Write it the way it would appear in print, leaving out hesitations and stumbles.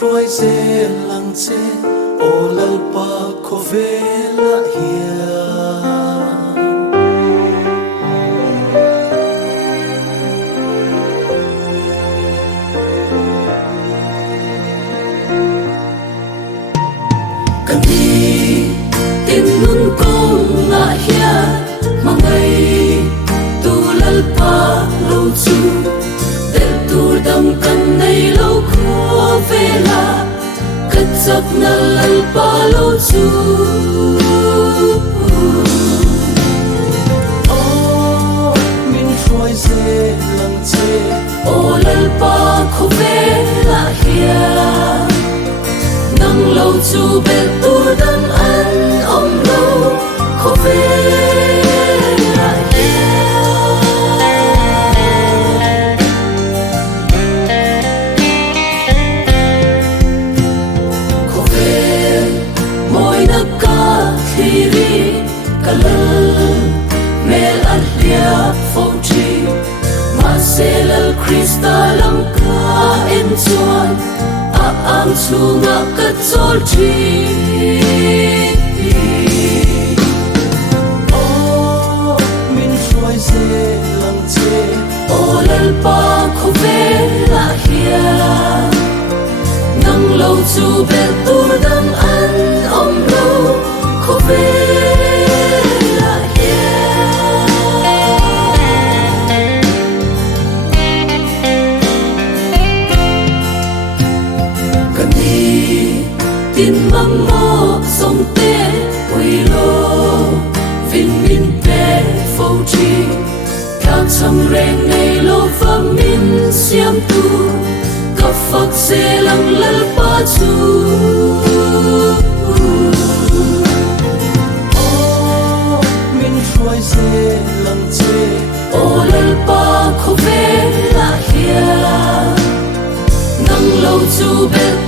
trôi dê lăng chê ô lal pa khô về la hiền cần đi tin nun công ngã hiền mà ngày tu lal pa lâu chu del tu đam cần này lâu khó về la cất giấc na lal pa lâu chu ô min trôi dê lăng chê ô lal pa khô về la hiền nang lâu chu bel tu đam ăn om lâu khô về la môi nắc ca thiri kalal mel alia phong ma selal Krista lam ka en chuan a ang chunga ka chol thi ô min trôi dê lăng chê ô lal pa khô về la hiền nang lâu chu bel tu đam ăn om lâu khô về la hiền cần đi tin măng mô sông tê quỳ lô vinh min tê phâu chi các trăm rèn này lô và min xiêm tu các phật dê lăng lal pa chu ô min trôi dê lăng chê ô lal pa khô về la hiền nang lâu chu bel